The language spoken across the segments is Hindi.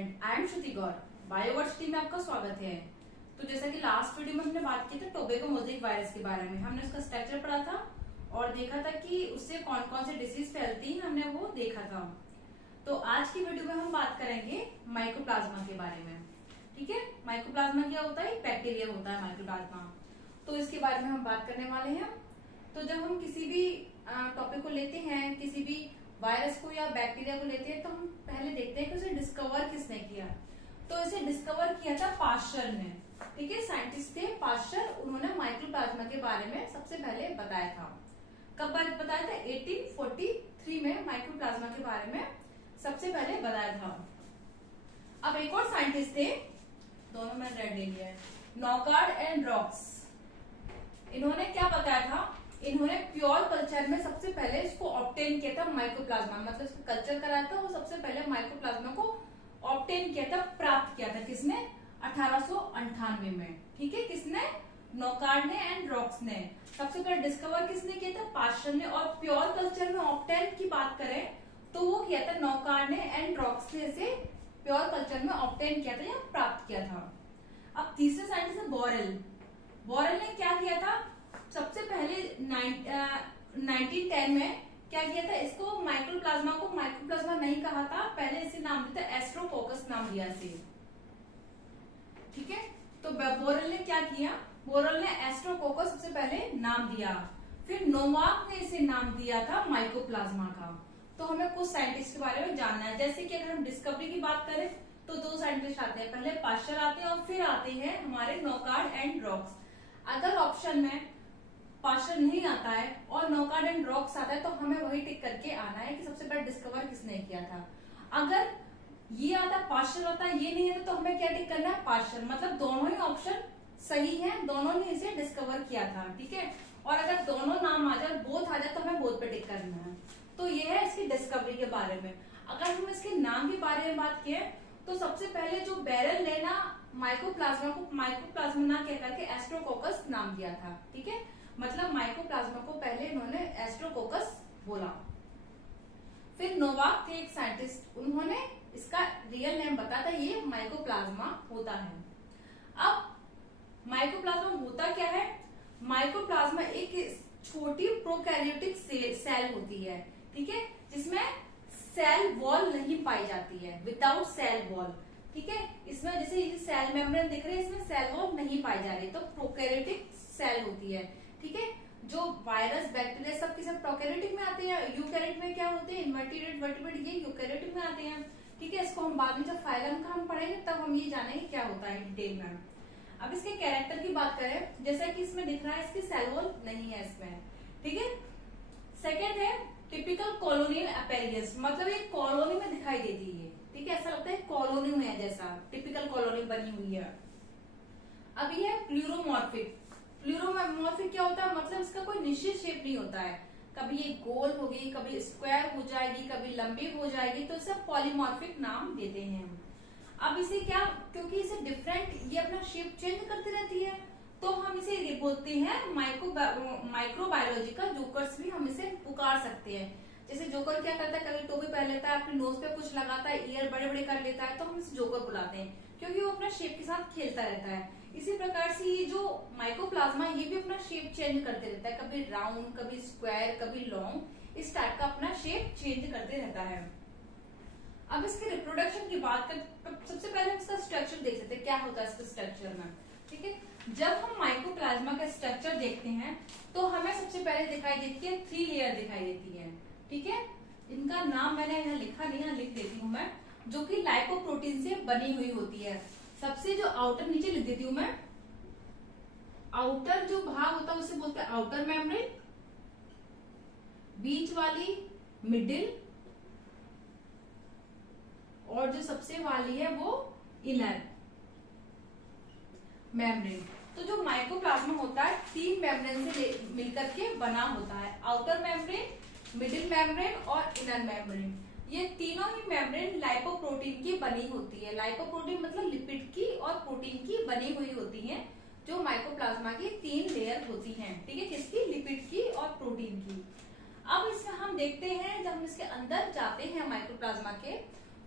Student, I am Shruti Gaur. Bioversity में आपका स्वागत है। तो जैसा कि लास्ट वीडियो में हमने बात की थी टोबैको मोज़ेक वायरस के बारे में, हमने उसका स्ट्रक्चर पढ़ा था और देखा था कि उससे कौन कौन से डिसीज फैलती हैं, हमने वो देखा था। तो आज की वीडियो में हम बात करेंगे माइकोप्लाज्मा के बारे में। ठीक है, माइकोप्लाज्मा क्या होता है? बैक्टीरिया होता है माइकोप्लाज्मा। तो इसके बारे में हम बात करने वाले हैं। तो जब हम किसी भी टॉपिक को लेते हैं, किसी भी वायरस को या बैक्टीरिया को लेते हैं, तो हम पहले देखते हैं कि उसे डिस्कवर किसने किया। तो इसे डिस्कवर किया था पाश्चर ने। ठीक है, साइंटिस्ट थे पाश्चर, उन्होंने माइकोप्लाज्मा के बारे में सबसे पहले बताया था। कब बताया था? 1843 में माइकोप्लाज्मा के बारे में सबसे पहले बताया था। अब एक और साइंटिस्ट थे, दोनों में रेड ले लिया है, नॉकार्ड एंड रॉक्स। इन्होंने क्या बताया था? इन्होंने प्योर कल्चर में सबसे पहले इसको ऑब्टेन किया था माइकोप्लाज्मा, मतलब इसको कल्चर कराया था। वो सबसे पहले माइकोप्लाज्मा को ऑब्टेन किया था, प्राप्त किया था। किसने? 1898 में। ठीक है, किसने? नॉकार्ड ने एंड रॉक्स ने। सबसे पहले डिस्कवर किसने किया था? पाश्चर ने। और प्योर कल्चर में ऑब्टेन की बात करें तो वो किया था नॉकार्ड ने एंड रॉक्स ने। इसे प्योर कल्चर में ऑब्टेन किया था या प्राप्त किया था। अब तीसरे साइंटिस्ट है बोरेल। बोरेल ने क्या किया था? सबसे पहले 1910 में क्या किया था? इसको माइकोप्लाज्मा को माइकोप्लाज्मा नहीं कहा था, पहले इसे नाम दिया था एस्ट्रोकोकस, नाम दिया इसे। ठीक है, तो बोरेल ने क्या किया? बोरेल ने एस्ट्रोकोकस सबसे पहले नाम दिया, फिर नोवाक ने इसे नाम दिया था माइकोप्लाज्मा का। तो हमें कुछ साइंटिस्ट के बारे में जानना है। जैसे कि अगर हम डिस्कवरी की बात करें तो दो साइंटिस्ट आते हैं, पहले पाश्चर आते हैं और फिर आते हैं हमारे नॉकार्ड एंड रॉक्स। अगर ऑप्शन में पाश्चर नहीं आता है और नॉकार्ड एंड रॉक्स आता है तो हमें वही टिक करके आना है कि सबसे पहले डिस्कवर किसने किया था। अगर ये आता पाश्चर आता है, ये नहीं है तो हमें क्या टिक करना है? पाश्चर। मतलब दोनों ही ऑप्शन सही है, दोनों ने इसे डिस्कवर किया था। ठीक है, और अगर दोनों नाम आ जाए, बोथ आ जाए, तो हमें बोथ पे टिक करना है। तो ये है इसकी डिस्कवरी के बारे में। अगर हम इसके नाम के बारे में बात किए तो सबसे पहले जो बेरल ने ना माइकोप्लाज्मा को माइकोप्लाज्मा ना कह करके एस्ट्रोकोकस नाम दिया था। ठीक है, मतलब माइकोप्लाज्मा को पहले इन्होंने एस्ट्रोकोकस बोला। फिर नोवाक थे एक साइंटिस्ट, उन्होंने इसका रियल नेम बताया था, ये माइकोप्लाज्मा होता है। अब माइकोप्लाज्मा होता क्या है? माइकोप्लाज्मा एक छोटी प्रोकैरियोटिक सेल होती है। ठीक है, जिसमें सेल वॉल नहीं पाई जाती है, विदाउट सेल वॉल। ठीक है, इसमें जैसे ये सेल मेम्ब्रेन दिख रही है, इसमें सेल वॉल नहीं पाई जा रही, तो प्रोकैरियोटिक सेल होती है। ठीक है, जो वायरस बैक्टीरिया सब के सब प्रोकैरियोटिक में आते हैं। यूकैरियोट में क्या होते हैं? इनवर्टेब्रेट, वर्टेब्रेट, ये यूकैरियोटिक में आते हैं। ठीक है, इसको हम बाद में जब फाइलम का हम पढ़ेंगे तब हम ये जानेंगे क्या होता है डिटेल में। अब इसके कैरेक्टर की बात करें, जैसा कि इसमें दिख रहा है, इसकी सेल वॉल नहीं है इसमें। ठीक है, सेकेंड है टिपिकल कॉलोनियल अपीयरेंस, मतलब ये कॉलोनी में दिखाई देती है। ठीक है, ऐसा लगता है कॉलोनी में है, जैसा टिपिकल कॉलोनी बनी हुई है। अब ये प्लूरोमॉर्फिक। प्लूरोमॉर्फिक क्या होता है? मतलब इसका कोई निश्चित शेप नहीं होता है, कभी ये गोल होगी, कभी स्क्वायर हो जाएगी, कभी लंबी हो जाएगी, तो इसे पॉलीमॉर्फिक नाम देते हैं। अब इसे क्या, क्योंकि इसे डिफरेंट ये अपना शेप चेंज करती रहती है, तो हम इसे बोलते हैं माइक्रोबायोलॉजिकल जोकर्स भी हम इसे पुकार सकते हैं। जैसे जोकर क्या करता है? कभी टोपी पहन लेता है, अपने नोज पे कुछ लगाता है, ईयर बड़े बड़े कर लेता है, तो हम इसे जोकर बुलाते हैं, क्योंकि वो अपना शेप के साथ खेलता रहता है। इसी प्रकार से ये जो माइकोप्लाज्मा, ये भी अपना शेप चेंज करते रहता है, कभी राउंड, कभी स्क्वायर, कभी लॉन्ग, इस टाइप का अपना शेप चेंज करते रहता है। अब इसके रिप्रोडक्शन की बात करें, सबसे पहले हम इसका स्ट्रक्चर देख सकते हैं, क्या होता है इसके स्ट्रक्चर में। ठीक है, जब हम माइकोप्लाज्मा का स्ट्रक्चर देखते हैं तो हमें सबसे पहले दिखाई देती है 3 लेयर दिखाई देती है। ठीक है, इनका नाम मैंने यहाँ लिखा नहीं, यहाँ लिख देती हूँ मैं, जो कि लाइपोप्रोटीन से बनी हुई होती है। सबसे जो आउटर, नीचे लिख देती हूँ मैं, आउटर जो भाग होता है उसे बोलते हैं आउटर मेम्ब्रेन, बीच वाली मिडिल, और जो सबसे वाली है वो इनर मेम्ब्रेन। तो जो माइकोप्लाज्मा होता है 3 मेम्ब्रेन से मिलकर के बना होता है, आउटर मेम्ब्रेन, मिडिल मेम्ब्रेन और इनर मेम्ब्रेन। ये तीनों ही मेम्ब्रेन लाइपोप्रोटीन की बनी होती है। लाइपोप्रोटीन मतलब लिपिड की और प्रोटीन की बनी हुई होती है, जो माइकोप्लाज्मा की 3 लेयर होती हैं। ठीक है, किसकी? लिपिड की और प्रोटीन की। अब इसमें हम देखते हैं, जब हम इसके अंदर जाते हैं माइकोप्लाज्मा के,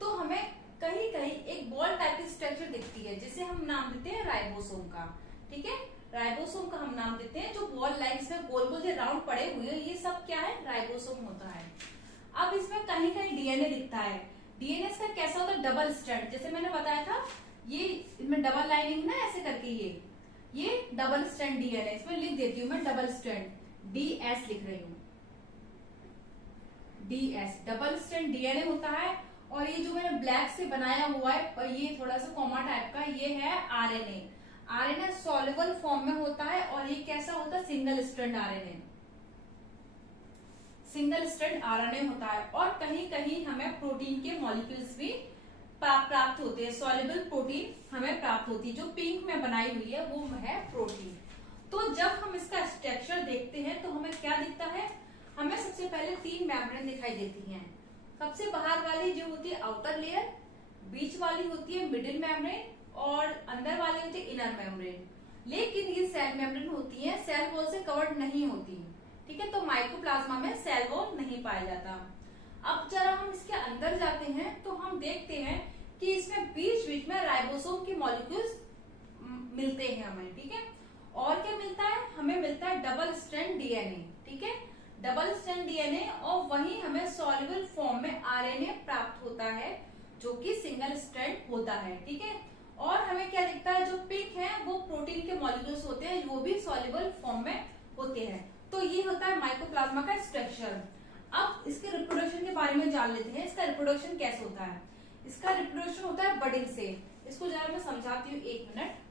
तो हमें कहीं कहीं एक बॉल टाइप की स्ट्रक्चर दिखती है जिसे हम नाम देते हैं राइबोसोम का। ठीक है, राइबोसोम का हम नाम देते हैं। जो बॉल लाइक इसमें गोल गोल जो राउंड पड़े हुए हैं ये सब क्या है, राइबोसोम होता है। अब इसमें कहीं कहीं डीएनए दिखता है। डीएनए का कैसा होता है, डबल स्ट्रैंड, जैसे मैंने बताया था ये इसमें डबल लाइनिंग ना ऐसे करके, ये डबल स्ट्रैंड डीएनए, इसमें लिख देती हूँ मैं डबल स्ट्रैंड, डीएस लिख रही हूँ, डीएस डबल स्ट्रैंड डीएनए होता है। और ये जो मैंने ब्लैक से बनाया हुआ है ये थोड़ा सा कॉमा टाइप का, ये है आरएनए। आरएनए सॉल्युबल फॉर्म में होता है और ये कैसा होता है, single strand RNA, single strand RNA होता है। और कहीं कहीं हमें प्रोटीन के मॉलिक्यूल्स भी प्राप्त होते हैं, सॉल्युबल प्रोटीन हमें प्राप्त होती है। जो पिंक में बनाई हुई है वो है प्रोटीन। तो जब हम इसका स्ट्रक्चर देखते हैं तो हमें क्या दिखता है, हमें सबसे पहले 3 मेम्ब्रेन दिखाई देती हैं। सबसे बाहर वाली जो होती है आउटर लेयर, बीच वाली होती है मिडिल मेम्ब्रेन और अंदर वाली होती है इनर मेम्ब्रेन। लेकिन ये सेल मेम्ब्रेन होती है, सेल वॉल से कवर्ड नहीं होती। ठीक है, तो माइकोप्लाज्मा में सेल वॉल नहीं पाया जाता। अब जरा हम इसके अंदर जाते हैं तो हम देखते हैं कि इसमें बीच बीच में राइबोसोम के मॉलिक्यूल्स मिलते हैं हमें। ठीक है, और क्या मिलता है, हमें मिलता है डबल स्ट्रैंड डीएनए। ठीक है, डबल स्ट्रैंड डीएनए, और वहीं हमें सॉल्युबल फॉर्म में आरएनए प्राप्त होता है जो कि सिंगल स्ट्रैंड होता है। ठीक है, और हमें क्या दिखता है, जो पिंक है वो प्रोटीन के मॉलिक्यूल्स होते हैं, वो भी सॉल्युबल फॉर्म में होते हैं। तो ये होता है माइकोप्लाज्मा का स्ट्रक्चर। अब इसके रिप्रोडक्शन के बारे में जान लेते हैं। इसका रिप्रोडक्शन कैसे होता है। इसका रिप्रोडक्शन होता है बडिंग से। इसको जरा मैं समझाती हूँ, 1 मिनट।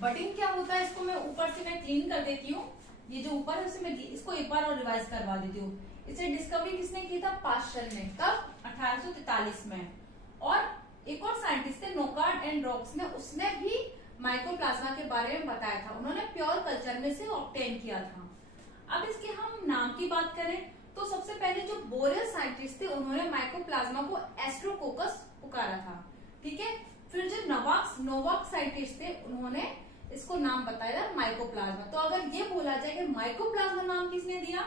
बडिंग क्या होता है, इसको मैं ऊपर से मैं क्लीन कर देती हूँ। ये जो ऊपर है उसे मैं इसको एक बार और रिवाइज करवा देती हूँ। इसे डिस्कवरी किसने की था, पास्चर ने। कब, 1843 में। और एक और साइंटिस्ट थे नोकार्ड एंड रॉक्स ने, उसने भी माइकोप्लाज्मा के बारे में बताया था। उन्होंने प्योर कल्चर में से ऑब्टेन किया था। अब इसके हम नाम की बात करें तो सबसे पहले जो बोरियल साइंटिस्ट थे उन्होंने माइकोप्लाज्मा को एस्ट्रोकोकस पुकारा था। ठीक है, फिर जो नोवाक साइंटिस्ट थे उन्होंने इसको नाम बताया माइकोप्लाज्मा। तो अगर ये बोला जाए कि माइकोप्लाज्मा नाम किसने दिया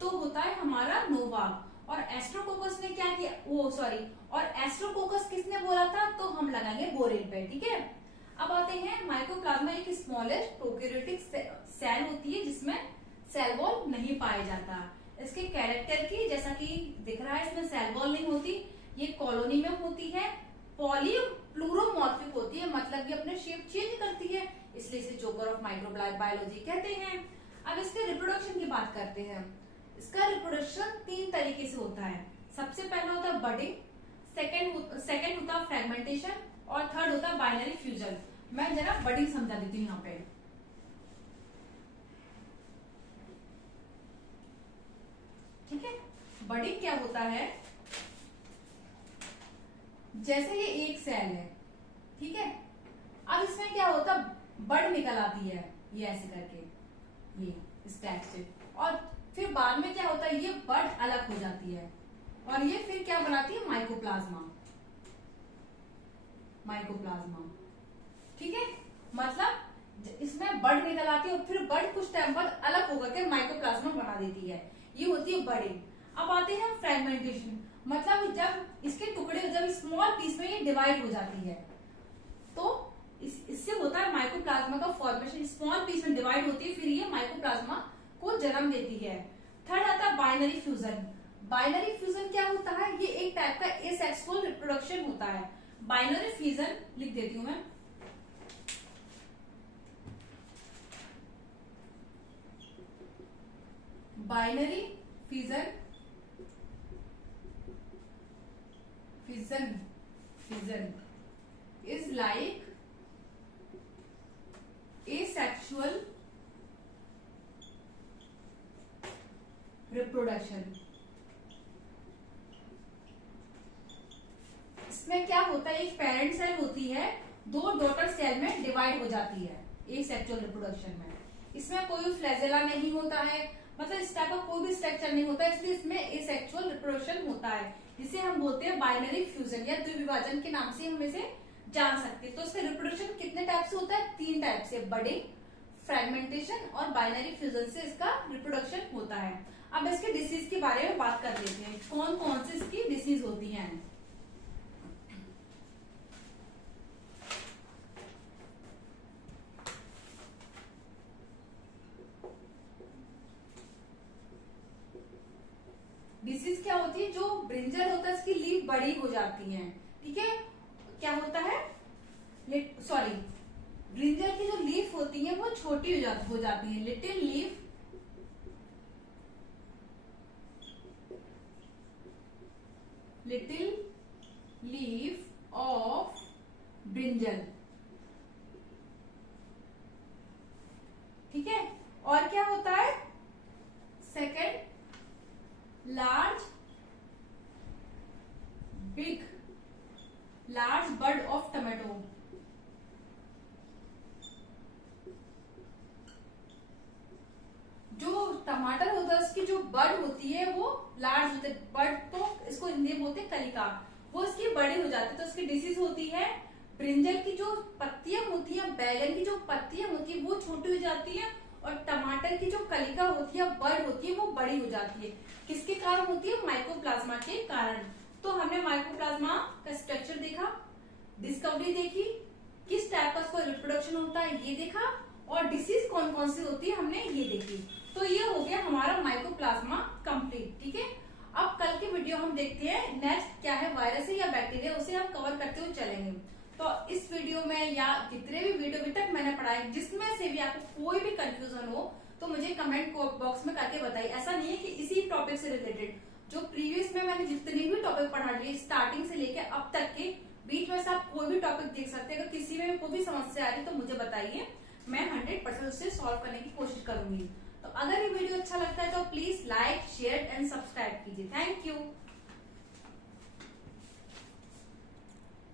तो होता है हमारा नोवाक। और एस्ट्रोकोकस ने क्या किया, और एस्ट्रोकोकस किसने बोला था, तो हम लगाएंगे बोरेल पे। ठीक है, अब आते हैं माइकोप्लाज्मा एक स्मॉलेस्ट प्रोकैरियोटिक सेल होती है जिसमें सेल वॉल नहीं पाया जाता। इसके कैरेक्टर की जैसा कि दिख रहा है इसमें सेल वॉल नहीं होती, ये कॉलोनी में होती है, पॉलीप्लूरोमॉर्फिक होती है, मतलब ये अपने शेप चेंज करती है, इसलिए इसे जोकर ऑफ माइक्रोबायोलॉजी कहते हैं। अब इसके रिप्रोडक्शन की बात करते हैं। इसका रिप्रोडक्शन 3 तरीके से होता है। सबसे पहला होता है बडिंग, सेकेंड होता है फ्रेगमेंटेशन, और थर्ड होता है बाइनरी फ्यूजन। मैं जरा बडिंग समझा देती हूँ यहाँ पे। ठीक है, बडिंग क्या होता है, जैसे ये एक सेल है। ठीक है, अब इसमें क्या होता है, बड निकल आती है ये ऐसे करके, ये इस टाइप से, और फिर बाद में क्या होता है, ये बड अलग हो जाती है और ये फिर क्या बनाती है, माइकोप्लाज्मा। ठीक है, मतलब इसमें बड निकल आती है और फिर बड कुछ टाइम बाद अलग होकर के माइकोप्लाज्मा बना देती है, ये होती है बडिंग। अब आते हैं फ्रेगमेंटेशन, मतलब जब इसके टुकड़े जब स्मॉल पीस में ये डिवाइड हो जाती है तो इससे होता है माइकोप्लाज्मा का फॉर्मेशन। स्मॉल पीस में डिवाइड होती है, फिर ये माइकोप्लाज्मा को जन्म देती है। थर्ड आता है बाइनरी फ्यूजन। बाइनरी फ्यूजन क्या होता है, ये एक टाइप का एसेक्सुअल रिप्रोडक्शन होता है। बाइनरी फ्यूजन लिख देती हूं मैं, binary fusion is like asexual reproduction। इसमें क्या होता है, एक पेरेंट सेल होती है, 2 डॉटर सेल में डिवाइड हो जाती है एसेक्सुअल रिप्रोडक्शन में। इसमें कोई फ्लैजेला नहीं होता है, मतलब इस टाइप का कोई भी स्ट्रक्चर नहीं होता है, इसलिए इसमें एसेक्सुअल रिप्रोडक्शन होता है, जिसे हम बोलते हैं बाइनरी फ्यूजन या द्विविभाजन के नाम से हम इसे जान सकते हैं। तो इसका रिप्रोडक्शन कितने टाइप से होता है, 3 टाइप से, बडिंग, फ्रेगमेंटेशन और बाइनरी फ्यूजन से इसका रिप्रोडक्शन होता है। अब इसके डिसीज के बारे में बात कर लेते हैं, कौन कौन सी इसकी डिसीज होती हैं। डिसीज क्या होती है, जो ब्रिंजल होता है इसकी लीफ बड़ी हो जाती है, ठीक है। क्या होता है, सॉरी, ब्रिंजल की जो लीफ होती है वो छोटी हो जाती है, लिटिल लीफ ऑफ ब्रिंजल, ठीक है। और क्या होता है, second, large bud of tomato, जो टमाटर होता है उसकी जो बड होती है वो लार्ज होते हैं, बड तो इसको हिंदी में बोलते हैं कलिका, वो इसकी बड़ी हो जाती है, तो इसकी डिसीज होती है, ब्रिंजल की जो पत्तियां होती है, बैगन की जो पत्तियां होती है वो छोटी हो जाती है, और टमाटर की जो कलिका होती है, बड होती है, वो बड़ी हो जाती है। किसके कारण होती है, माइकोप्लाज्मा के कारण। तो हमने माइकोप्लाज्मा का स्ट्रक्चर देखा, डिस्कवरी देखी, किस टाइप का उसको रिप्रोडक्शन होता है ये देखा, और डिसीज कौन कौन सी होती है हमने ये देखी। तो ये हो गया हमारा माइकोप्लाज्मा कंप्लीट, ठीक है। अब कल की वीडियो हम देखते हैं नेक्स्ट क्या है, वायरस है या बैक्टीरिया, उसे हम कवर करते हुए चलेंगे। तो इस वीडियो में या जितने भी वीडियो अभी तक मैंने पढ़ाए, जिसमें से भी आपको कोई भी कंफ्यूजन हो तो मुझे कमेंट बॉक्स में करके बताइए। ऐसा नहीं है कि इसी टॉपिक से रिलेटेड, जो प्रीवियस में मैंने जितने भी टॉपिक पढ़ा लिए स्टार्टिंग से लेके अब तक के, बीच में से आप कोई भी टॉपिक देख सकते हैं। अगर किसी में कोई भी समस्या आ रही तो मुझे बताइए, मैं 100% उससे सॉल्व करने की कोशिश करूंगी। तो अगर ये वीडियो अच्छा लगता है तो please like, share and subscribe.